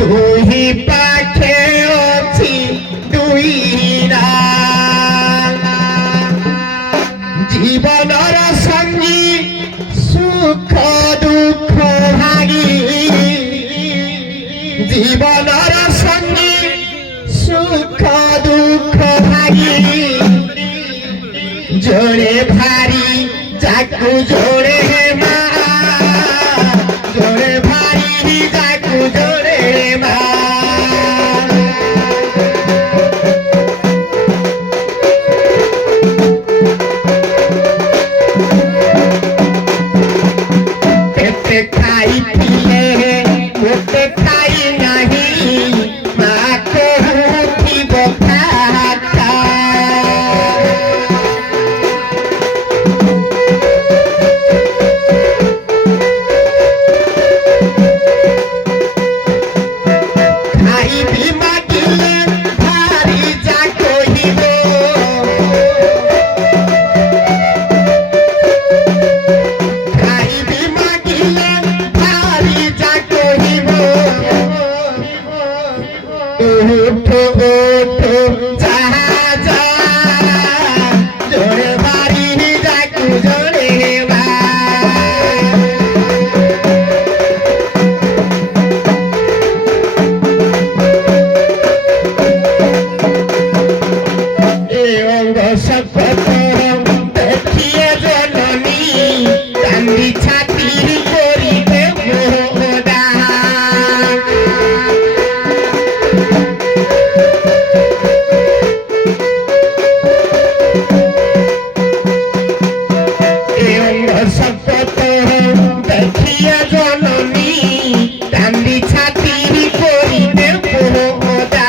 দুই পাখে অছি দুইরা জীবনর সঙ্গী সুখ দুঃখ ভাগি জীবনর সঙ্গী সুখ দুঃখ ভাগি জোরে ভারী যাকু জোরে মা জোরে ভারী যাকু জোরে মা পেটে খাই পিলে পেটে খাই নাহি মাকে উঠিব খাতা খাইবি মাগিলে ভারি যা কহিব খাইবি মাগিলে ভারি যা কহিব উঠো উঠো যাহা যা জোরে বাড়ি যাকু জোরে মা অঙ্গ শপথ দেখিয়ে জননী কান্দি ছাতির করিবে মোহদা অঙ্গ শপথ দেখিয়ে জননী কান্দি ছাতির করিবে মোহদা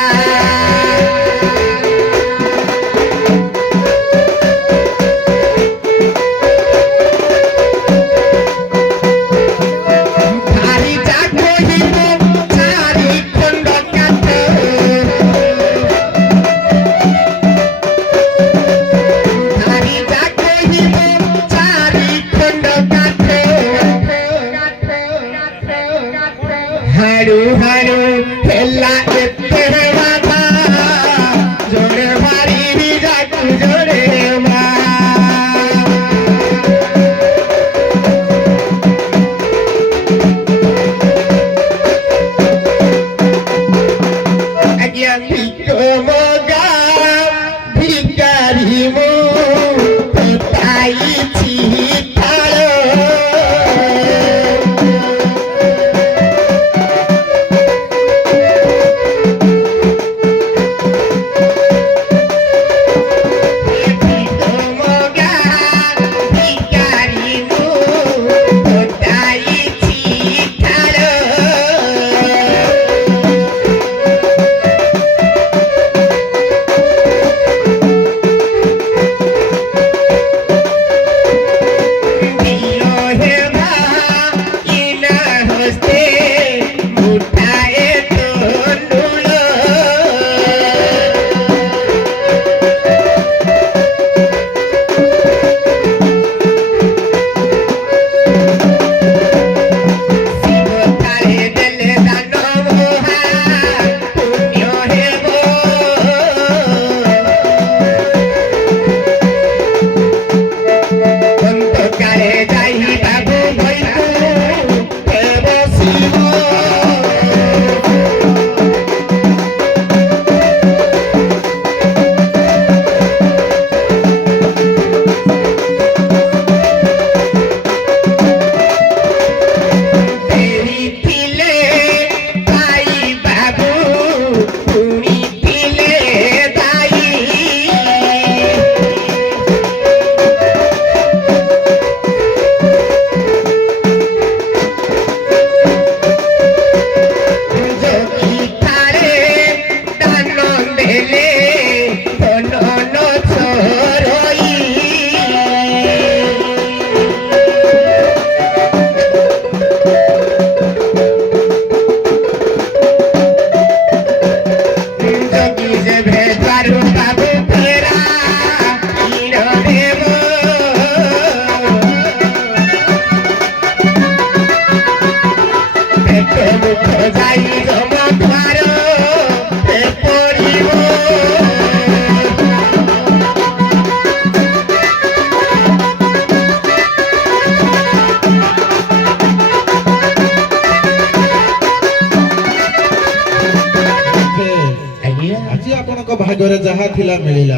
ଭାଗ୍ୟରେ ଯାହା ଥିଲା ମିଳିଲା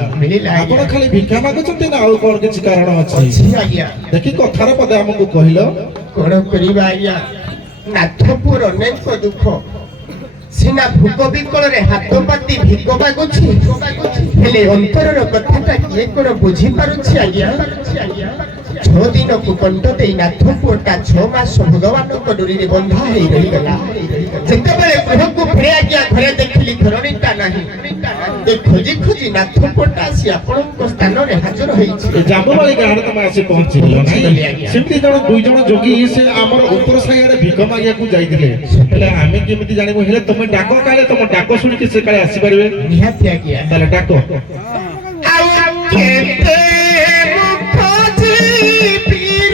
ଆପଣ ଖାଲି ଭିକ୍ଷା ମାଗୁଛନ୍ତି ନା ଆଉ କଣ କିଛି କାରଣ ଅଛି ଦେଖି କଥାର ପଦେ ଆମକୁ କହିଲ କଣ କରିବା ଆଜ୍ଞା ନାଥପୁର ଅନେକ ଦୁଃଖ ସିନା ଭୋଗ ବିକଳରେ ହାତ ପାତି ଭିକ ମାଗୁଛି ହେଲେ ଅନ୍ତରର କଥାଟା କିଏ କଣ ବୁଝିପାରୁଛି ଆଜ୍ଞା 6 ଦିନକୁ କଣ୍ଠ ଦେଇ ନାଥପୁରଟା 6 ମାସ ଭଗବାନଙ୍କ ଡୋରିରେ ବନ୍ଧା ହେଇ ରହିଗଲା ଯେତେବେଳେ ଗୃହକୁ ଫେରେ ଆଜ୍ଞା ଘରେ ଦେଖିଲି ଘରଣୀଟା ନାହିଁ ଏ ଖୋଜି ଖୋଜି ନାଥପୁରଟା ଆସି ଆପଣଙ୍କ ସ୍ଥାନରେ ହାଜର ହେଇଛି ଜାମ୍ବୁବାଳି ଗାଁରେ ତମେ ଆସି ପହଞ୍ଚିଲ ସେମିତି ଜଣେ 2 ଜଣ ଯୋଗୀ ସେ ଆମର ଉପର ସାହିରେ ଭିକ ମାଗିବାକୁ ଯାଇଥିଲେ ହେଲେ ଆମେ କେମିତି ଜାଣିବୁ ହେଲେ ତମେ ଡାକ କାଳେ ତମ ଡାକ ଶୁଣିକି ସେ କାଳେ ଆସିପାରିବେ ନିହାତି ଆଜ୍ଞା ତାହେଲେ ଡାକ ଆଉ କେତେ ମୁଖଜି ପୀର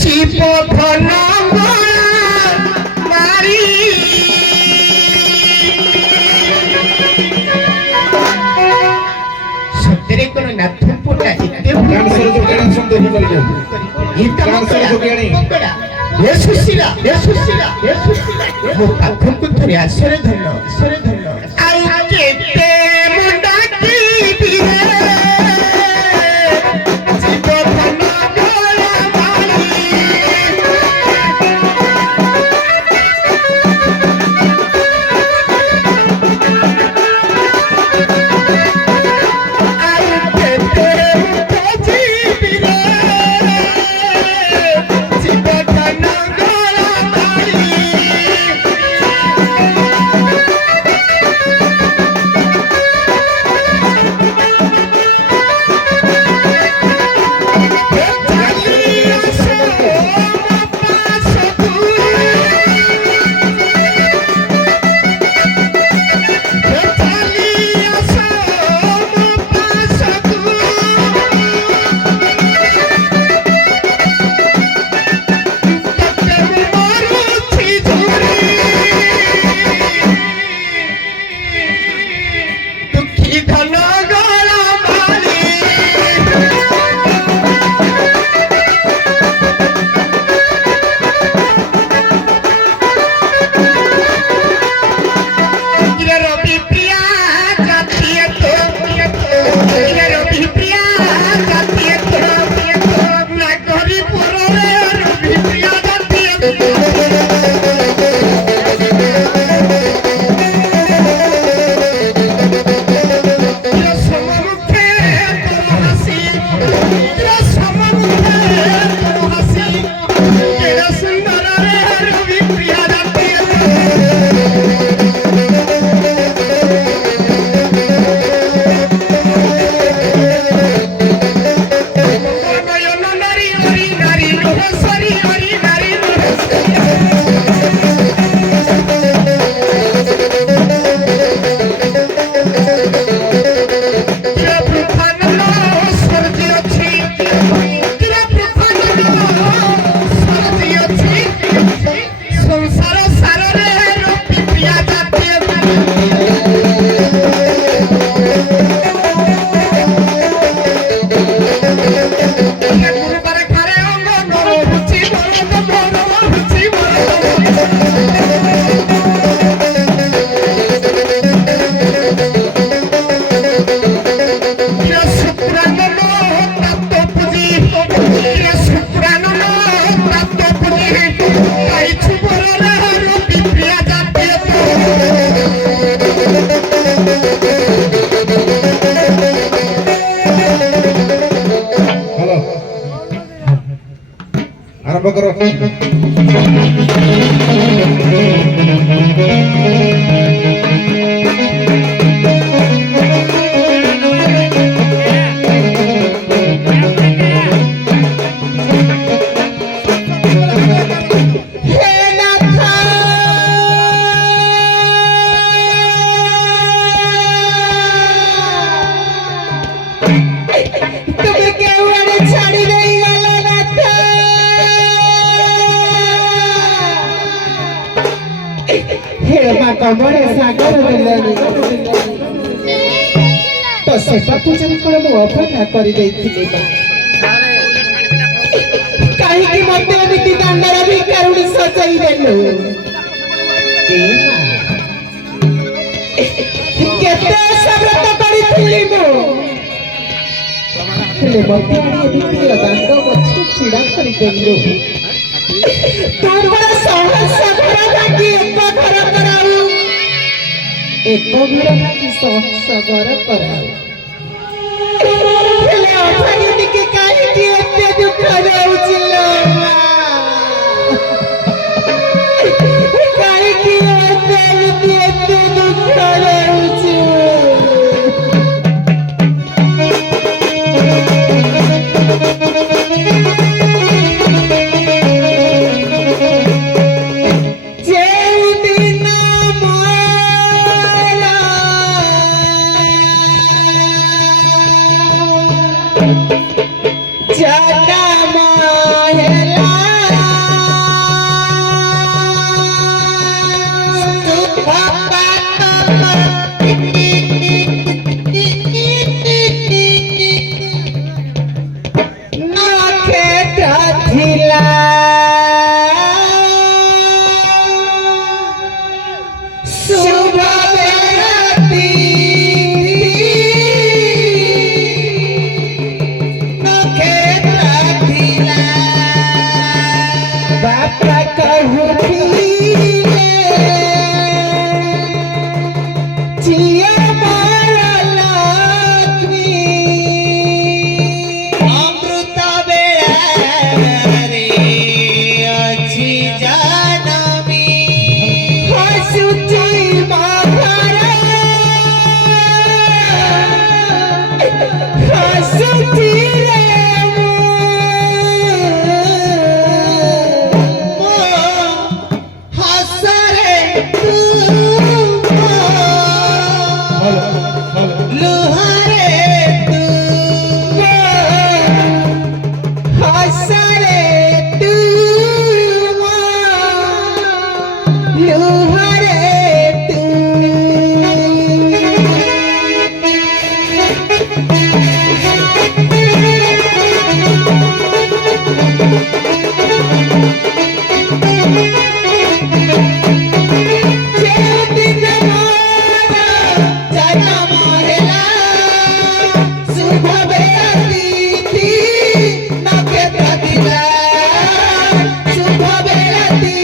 জীব ধন মারি সত্যরে কোন নাথপুরটা এতে ক্যান্সার যোগাড় সুন্দর বলবো ক্যান্সার যোগাড় ମୋ ପାଖକୁ ଥରେ ଆସରେ ଧନ ଆଉ କେତେ ମୁଣ୍ଡା ଯିବ ଧନ ଗଳା ମାରି ଆଉ କେତେ ମୁଣ୍ଡା ଯିବ ଧନ ଗଳା ମାରି आरंभ करो कमल सागर देलानी तो सेटा पूजा को मु अपेक्षा करि दैथिले बा काहे कि ମତେ ଏମିତି ଦାଣ୍ଡର ଭିକାରୁଣୀ ସଜାଇ ଦେଲୁ କେତେ ସବ୍ରତ କରିଥିଲି ମୁଁ ହେଲେ ମତେ ଏମିତି ଦାଣ୍ଡ ପଛରେ ଛିଡ଼ା କରିଦେଲୁ ତୁମର ସହସ୍ର ଘର ଭାଙ୍ଗି ଏକ ଘର କରାଉ ଏକ ଘର ଭାଙ୍ଗି ସହସ୍ର ଘର କରାଉ ହେଲେ ଅଭାଗୀ ଟିକେ କାହିଁକି ଏତେ ଦୁଃଖ ଦେଉଛି କାହିଁକି ଏତେ ଦୁଃଖ ଦେଉଛି ଯେଉଁଦିନ ମୋର ଜନ୍ମ ହେଲା ନକ୍ଷତ୍ର ଥିଲା ଶୁଭ ବେଳାତି ନକ୍ଷତ୍ର ଥିଲା ବାପା କହୁଥିଲେ ଝିଅ ମୋର ଲକ୍ଷ୍ମୀ ଅମୃତ ବେଳାରେ ଅଛି ଜନମୀ ହସୁଛି ମୋ ଘର ହସୁଛି ରେ ମୋ ହସରେ ତୁ ଲୁହରେ ତୁ ହସରେ ତୁ ଲୁହରେ ତୁ ଯେଉଁଦିନ ମୋର ଜନ୍ମ ହେଲା ଶୁଭ ବେଳାତି ନକ୍ଷତ୍ର ଥିଲା ଶୁଭ ବେଳାତି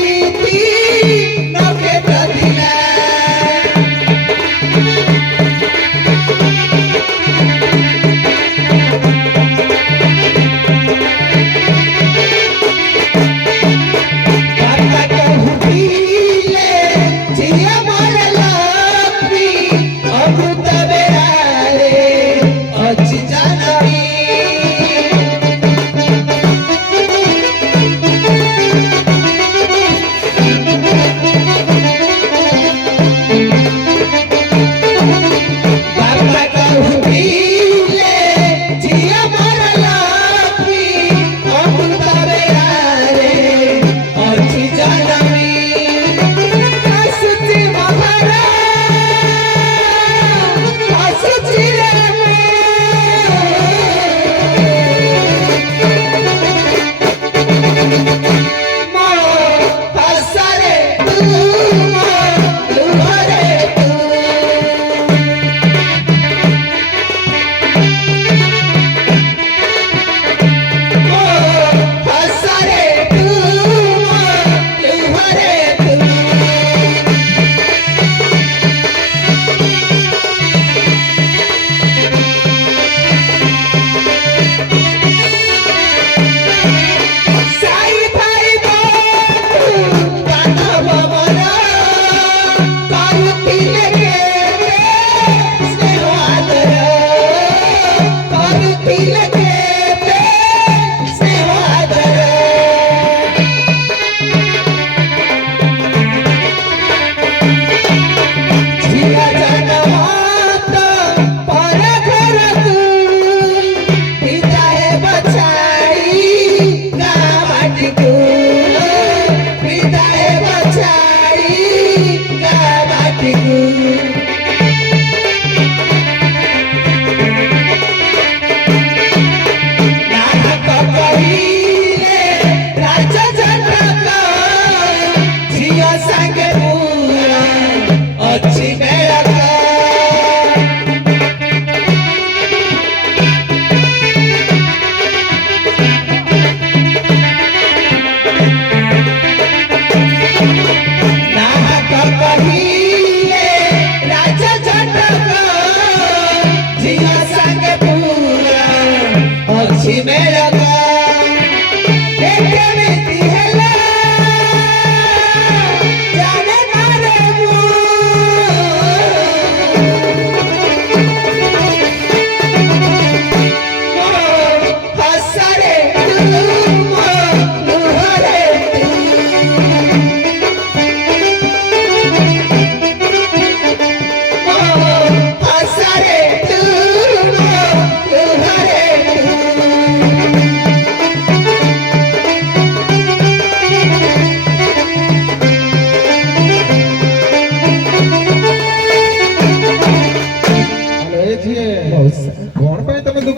ନକ୍ଷତ୍ର ଥିଲା ବାପା କହୁଥିଲେ ଝିଅ ମୋର ଲକ୍ଷ୍ମୀ ଅମୃତ ବେଳାରେ ଅଛି ଜନମୀ ବାପା କହୁଥିଲେ ଝିଅ ମୋର ଲକ୍ଷ୍ମୀ ଅମୃତ ବେଳାରେ ଅଛି ଜନମୀ ହସୁଛି ମୋ ଘର ହସୁଛି ରେ ମୋ ହସରେ ତୁ ମୋ ଲୁହରେ ତୁ ମୋ ହସରେ ତୁ ମୋ ଲୁହରେ ତୁ ସାଇ ଭାଇ ବନ୍ଧୁ ବାନ୍ଧବ ମୋର କରୁଥିଲେ କେତେ ସ୍ନେହ ଆଦର କରୁଥିଲେ କେତେ ସ୍ନେହ ଆଦର ଝିଅ ଜନ୍ମ ତ ପର ଘରକୁ ବିଦା ହେବ ଛାଡ଼ି ଗାଁ ମାଟିକୁ ବିଦା ହେବ ଛାଡ଼ି ଗାଁ ମାଟିକୁ ନାୟକ କହିଲେ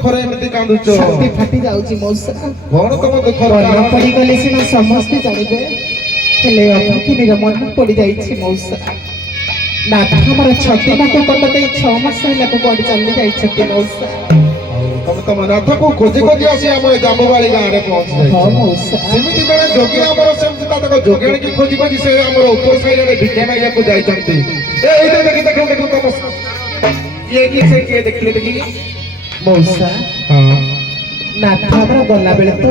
ଦୁଃଖରେ ଏମିତି କାନ୍ଦୁଛ? ଛାତି ଫାଟି ଯାଉଛି ମଉସା। କଣ ତମ ଦୁଃଖ? ମନ ପଡ଼ିଗଲେ ସିନା ସମସ୍ତେ ଜାଣିବେ, ହେଲେ ଅଭାକିନୀର ମନ ପଡ଼ିଯାଇଛି ମଉସା। ନାଥ ଆମର ଛତି ନାକ କଟ ଦେଇ 6 ମାସ ହେଲା କୁଆଡ଼େ ଚାଲି ଯାଇଛନ୍ତି ମଉସା। ତମେ ତମ ନାଥକୁ ଖୋଜି ଖୋଜି ଆସି ଆମ ଏ ଜାମ୍ବୁବାଳି ଗାଁରେ ପହଞ୍ଚି ହଁ ଯାଇଛ। ମଉସା। ସେମିତି ଜଣେ ଯୋଗୀ ଆମର ସେମିତି ତାଙ୍କ ଯୋଗିଣୀକି ଖୋଜି ଖୋଜି ସେ ଆମର ଉପର ସାଇଡରେ ଭିକ୍ଷା ମାଗିବାକୁ ଯାଇଛନ୍ତି। ଏଇଟା ଦେଖି ଦେଖ ଦେଖ ତମ ଇଏ କିଏ ସେ କିଏ ଦେଖିଲେ ଦେଖି? ମଉସା ହଁ ନାଥ ଆମର ଗଲାବେଳେ ତ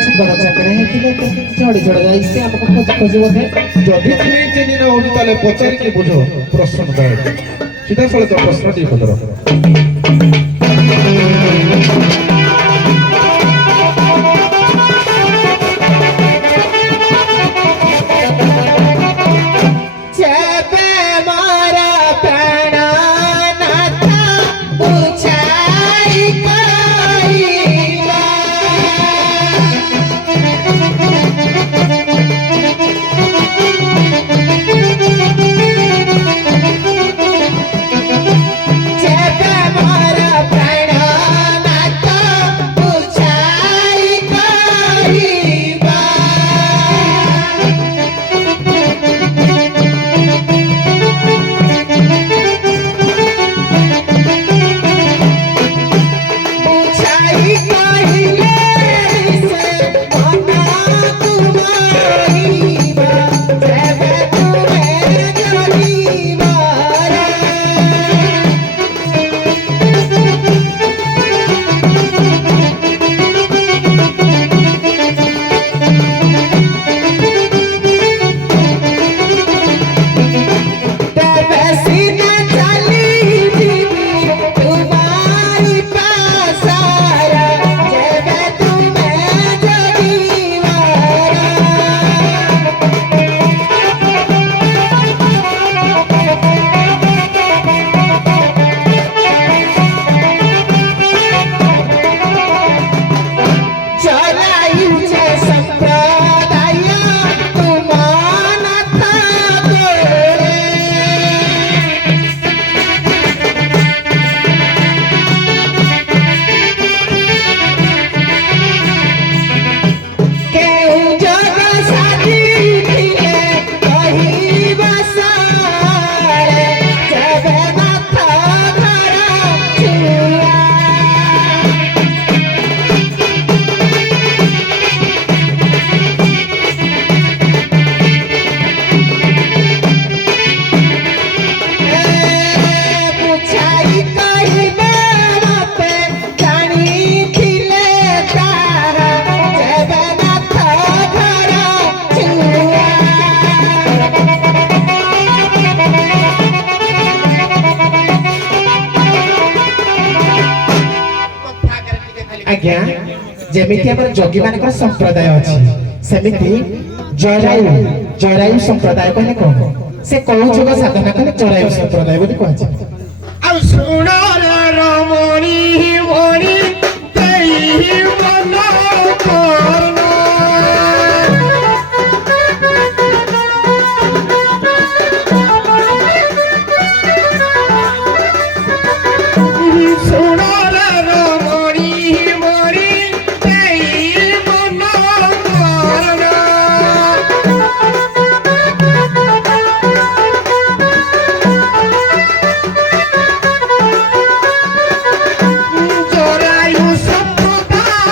ଚିକଣ ଚାକରା ହେଇଥିଲେ ଝଡ଼ି ଝଡ଼ ଯାଇ ସେ ଆମକୁ ଖୋଜି ଖୋଜି ବୋଧେ। ଯଦି ତୁମେ ଚିହ୍ନି ନ ହଉଛୁ ତାହେଲେ ପଚାରିକି ବୁଝ ପ୍ରଶ୍ନ ସିଧାସଳଖ ପ୍ରଶ୍ନଟି ପଚାର। ଯେବେ ମୋର ପ୍ରାଣ ନାଥ ବୁଝାଇ କହିବା, ଯେବେ ମୋର ପ୍ରାଣ ନାଥ ବୁଝାଇ କହିବା, ବୁଝାଇ କହିଲେ ସେ ମନକୁ ମାରିବା, ଯେବେ ତୁମେ ଜାଣିବାର। ତେବେ ସିନା ଚାଲିଯିବି ତୁମାରି ପାଶରେ, ଯେବେ ତୁମେ ଜଗିବାର। ଚଲାଇଛେ ସମ୍ପ୍ରଦାୟ ତୁମ ନାଥ ଗୋଡ଼େ, କେଉଁ ଯୋଗ ସାଜିଥିଲେ କହିବା ସାରେ, ଯେବେ ନାଥ ଘର ଛୁଆ। ବୁଝାଇ କହିବେ ମତେ ଜାଣିଥିଲେ ତାହା, ଯେବେ ନାଥ ଘର ଛୁଆ। ଆଜ୍ଞା, ଯେମିତି ଆମର ଯୋଗୀ ମାନଙ୍କର ସମ୍ପ୍ରଦାୟ ଅଛି ସେମିତି ଜରାୟୁ ସମ୍ପ୍ରଦାୟ କହିଲେ କଣ? ସେ କୋଉ ଯୋଗ ସାଧନା କଲେ ଜରାୟୁ ସମ୍ପ୍ରଦାୟ ବୋଲି କୁହାଯାଏ? ଆଉ ଶୁଣ ରେ ରମଣୀ ମଣି ଦେଇ ମନ କର୍ଣ୍ଣ। ଶୁଣ ରେ ରମଣୀ ମଣି ଦେଇ ମନ କର୍ଣ୍ଣ। ଜରାୟୁ ସମ୍ପ୍ରଦାୟ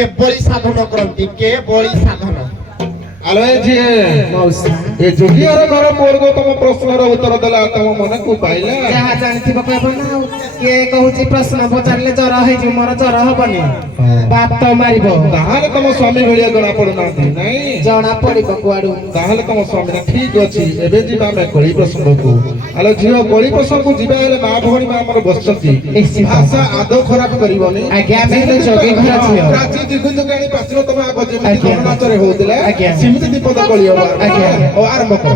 କେବଳି ସାଧନ କରନ୍ତି କେବଳି ସାଧନ ଆଲୋ ଏ ଝିଏ ମଉସା ଏ ଯୋଗିଆର ଘର ମୋରକୁ ତମ ପ୍ରଶ୍ନର ଉତ୍ତର ଦେଲା ତମ ମନକୁ ପାଇଲା ଯାହା ଜାଣିଥିବ କହିବ ନା ଆଉ। କିଏ କହୁଛି ପ୍ରଶ୍ନ ପଚାରିଲେ ଜ୍ୱର ହେଇଯିବ, ମୋର ଜ୍ୱର ହବନି, ବାତ ମାରିବ। ତାହେଲେ ତମ ସ୍ୱାମୀ ଭଳିଆ ଜଣା ପଡୁନାହାନ୍ତି ନାଇଁ? ଜଣା ପଡିବ କୁଆଡୁ। ତାହେଲେ ତମ ସ୍ୱାମୀ ନା ଠିକ ଅଛି। ଏବେ ଯିବା ଆମେ କଳି ପ୍ରସଙ୍ଗକୁ। ଆଲୋ ଝିଅ କଳି ପ୍ରସଙ୍ଗକୁ ଯିବା ହେଲେ ମା ଭଉଣୀ ମା ଆମର ବସିଛନ୍ତି। ନିଶ୍ଚିତ। ଭାଷା ଆଦୌ ଖରାପ କରିବନି। ଆଜ୍ଞା, ଆମେ ହେଲେ ଯୋଗୀ ଘର ଝିଅ। ପ୍ରାଚୀ ଦିଗୁଞ୍ଜକାଣୀ ପାଚିଲ ତମ ଆଗ ଯେମିତି ଆଜ୍ଞା। ଗଣନାଚରେ ହଉଥିଲା ଆଜ୍ଞା। ସେମିତି ଦୀପଦ କଳି ହବ। ଆଜ୍ଞା। ହଉ ଆରମ୍ଭ କର।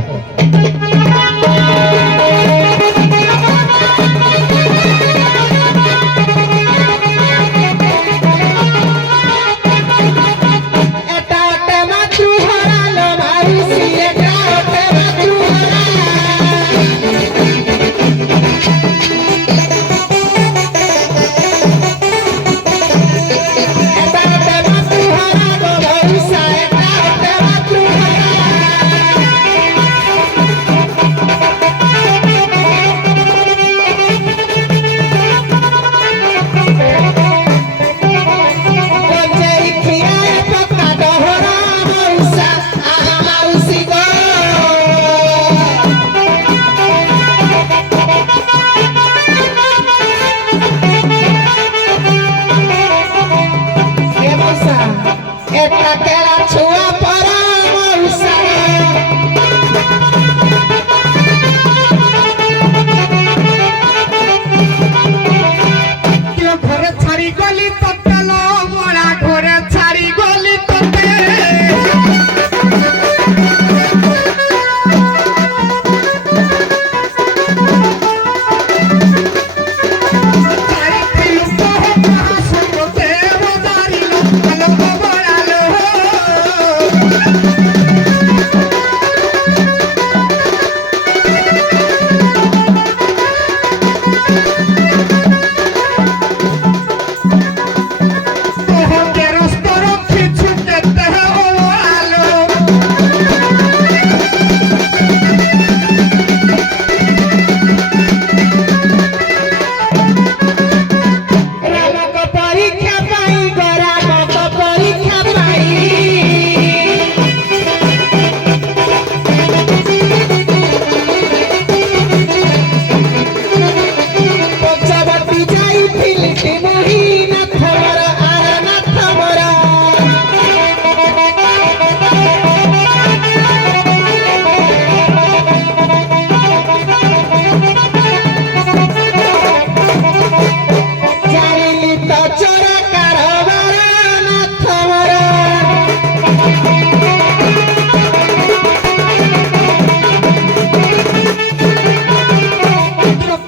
এটা ওটে মাতৃহারা লো মাউসি, এটা ওটে মাতৃহারা। এটা ওটে মাতৃহারা লো মাউসা, এটা ওটে মাতৃহারা। গঞ্জেই খিয়ায় পক্কা ডহরা মাউসা, আহা মাউসি গো। এ মাউসা, এটা কেলা ছুয়া পরা মাউসা। কেউ ঘরে ছাড়ি গলি তোতে লো মোরা ঘরে ছাড়ি গলি তোতে ছাড়ি দিলু তোহে কাহা সঙ্গতে রোজারিলো আলো বড়ালো তোহকে রস্তর কিছু দেখতে হলো আলো রামক পরীক্ষা পাই গো, রামক পরীক্ষা পাই। পঞ্চবতী যাইଥିଲି তিমহি নাথ মোর, আর নাথ মোর। জানিলি তো চোর কারবার নাথ মোর।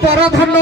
পরধন